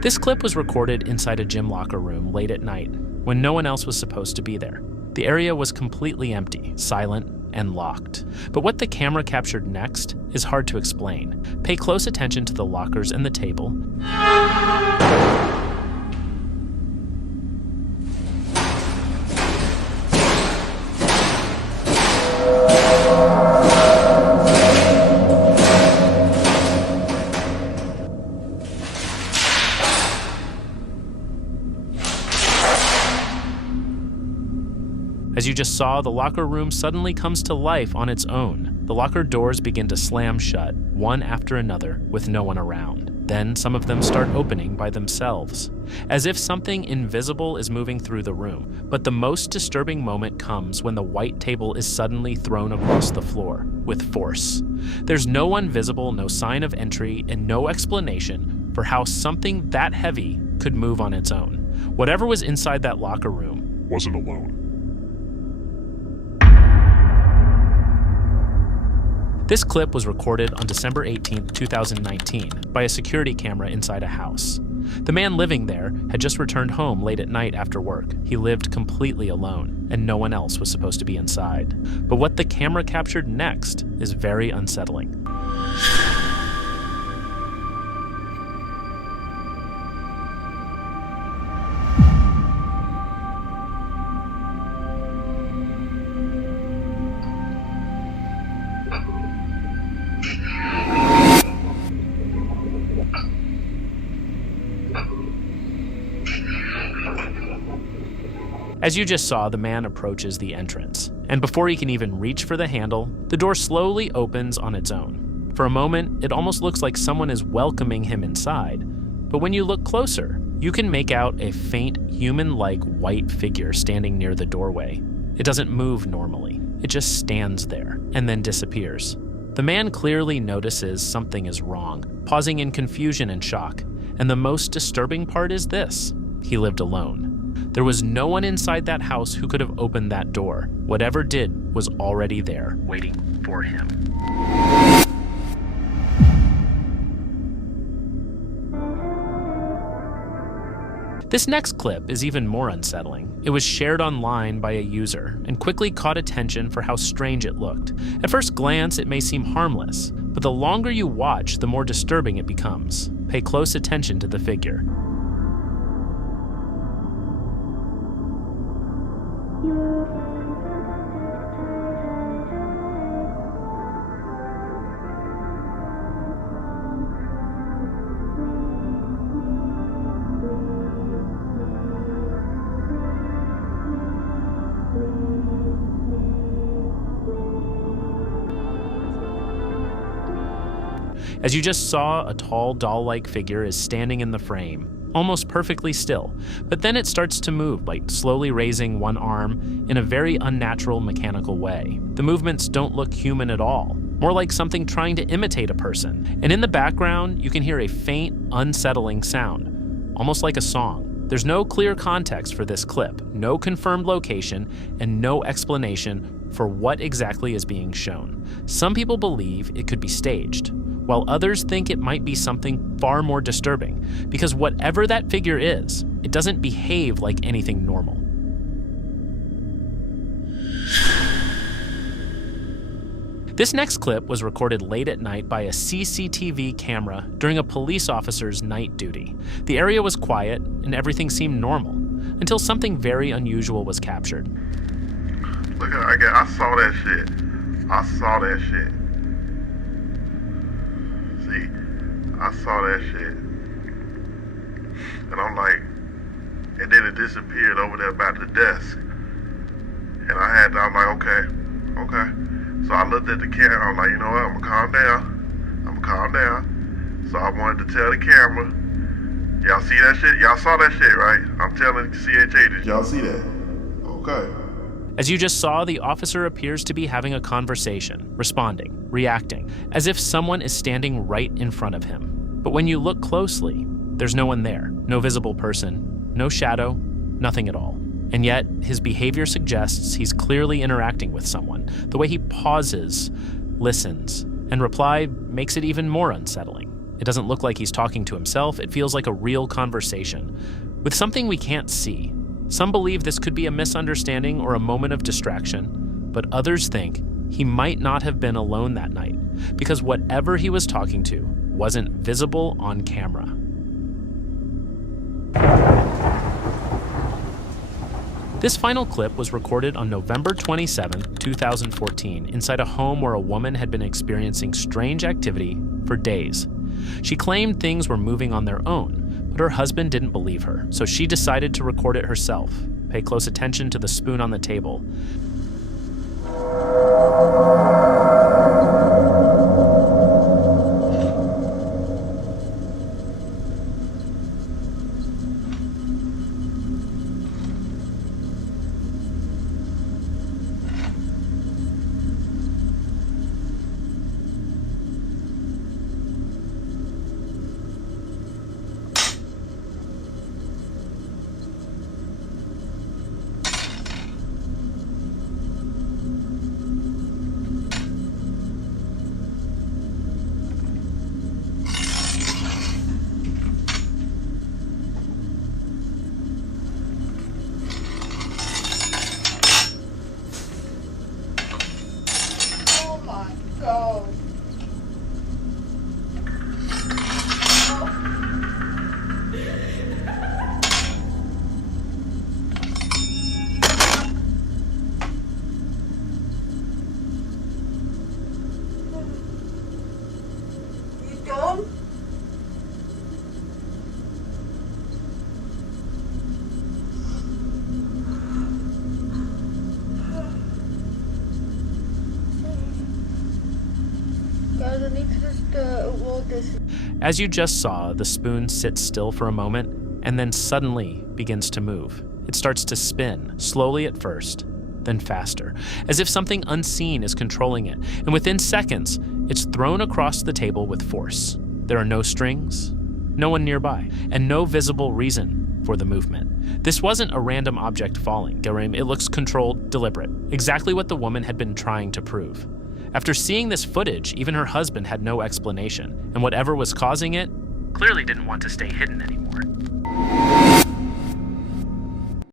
This clip was recorded inside a gym locker room late at night when no one else was supposed to be there. The area was completely empty, silent, and locked. But what the camera captured next is hard to explain. Pay close attention to the lockers and the table. As you just saw, the locker room suddenly comes to life on its own. The locker doors begin to slam shut, one after another, with no one around. Then some of them start opening by themselves, as if something invisible is moving through the room. But the most disturbing moment comes when the white table is suddenly thrown across the floor, with force. There's no one visible, no sign of entry, and no explanation for how something that heavy could move on its own. Whatever was inside that locker room wasn't alone. This clip was recorded on December 18, 2019, by a security camera inside a house. The man living there had just returned home late at night after work. He lived completely alone, and no one else was supposed to be inside. But what the camera captured next is very unsettling. As you just saw, the man approaches the entrance, and before he can even reach for the handle, the door slowly opens on its own. For a moment, it almost looks like someone is welcoming him inside, but when you look closer, you can make out a faint, human-like white figure standing near the doorway. It doesn't move normally, it just stands there, and then disappears. The man clearly notices something is wrong, pausing in confusion and shock, and the most disturbing part is this: he lived alone. There was no one inside that house who could have opened that door. Whatever did was already there, waiting for him. This next clip is even more unsettling. It was shared online by a user and quickly caught attention for how strange it looked. At first glance, it may seem harmless, but the longer you watch, the more disturbing it becomes. Pay close attention to the figure. As you just saw, a tall, doll-like figure is standing in the frame, almost perfectly still, but then it starts to move, like slowly raising one arm in a very unnatural mechanical way. The movements don't look human at all, more like something trying to imitate a person. And in the background, you can hear a faint, unsettling sound, almost like a song. There's no clear context for this clip, no confirmed location, and no explanation for what exactly is being shown. Some people believe it could be staged, while others think it might be something far more disturbing, because whatever that figure is, it doesn't behave like anything normal. This next clip was recorded late at night by a CCTV camera during a police officer's night duty. The area was quiet and everything seemed normal, until something very unusual was captured. Look at I saw that shit. I saw that shit. See, I saw that shit. And I'm like, and then it disappeared over there by the desk. And I'm like, okay. So I looked at the camera, I'm like, you know what, I'm gonna calm down. So I wanted to tell the camera, y'all see that shit? Y'all saw that shit, right? I'm telling CHA, did y'all see that? Okay. As you just saw, the officer appears to be having a conversation, responding, reacting, as if someone is standing right in front of him. But when you look closely, there's no one there, no visible person, no shadow, nothing at all. And yet, his behavior suggests he's clearly interacting with someone. The way he pauses, listens, and reply makes it even more unsettling. It doesn't look like he's talking to himself. It feels like a real conversation with something we can't see. Some believe this could be a misunderstanding or a moment of distraction, but others think he might not have been alone that night because whatever he was talking to wasn't visible on camera. This final clip was recorded on November 27, 2014, inside a home where a woman had been experiencing strange activity for days. She claimed things were moving on their own, but her husband didn't believe her, so she decided to record it herself. Pay close attention to the spoon on the table. As you just saw, the spoon sits still for a moment and then suddenly begins to move. It starts to spin, slowly at first, then faster, as if something unseen is controlling it, and within seconds, it's thrown across the table with force. There are no strings, no one nearby, and no visible reason for the movement. This wasn't a random object falling, Garim. It looks controlled, deliberate, exactly what the woman had been trying to prove. After seeing this footage, even her husband had no explanation, and whatever was causing it clearly didn't want to stay hidden anymore.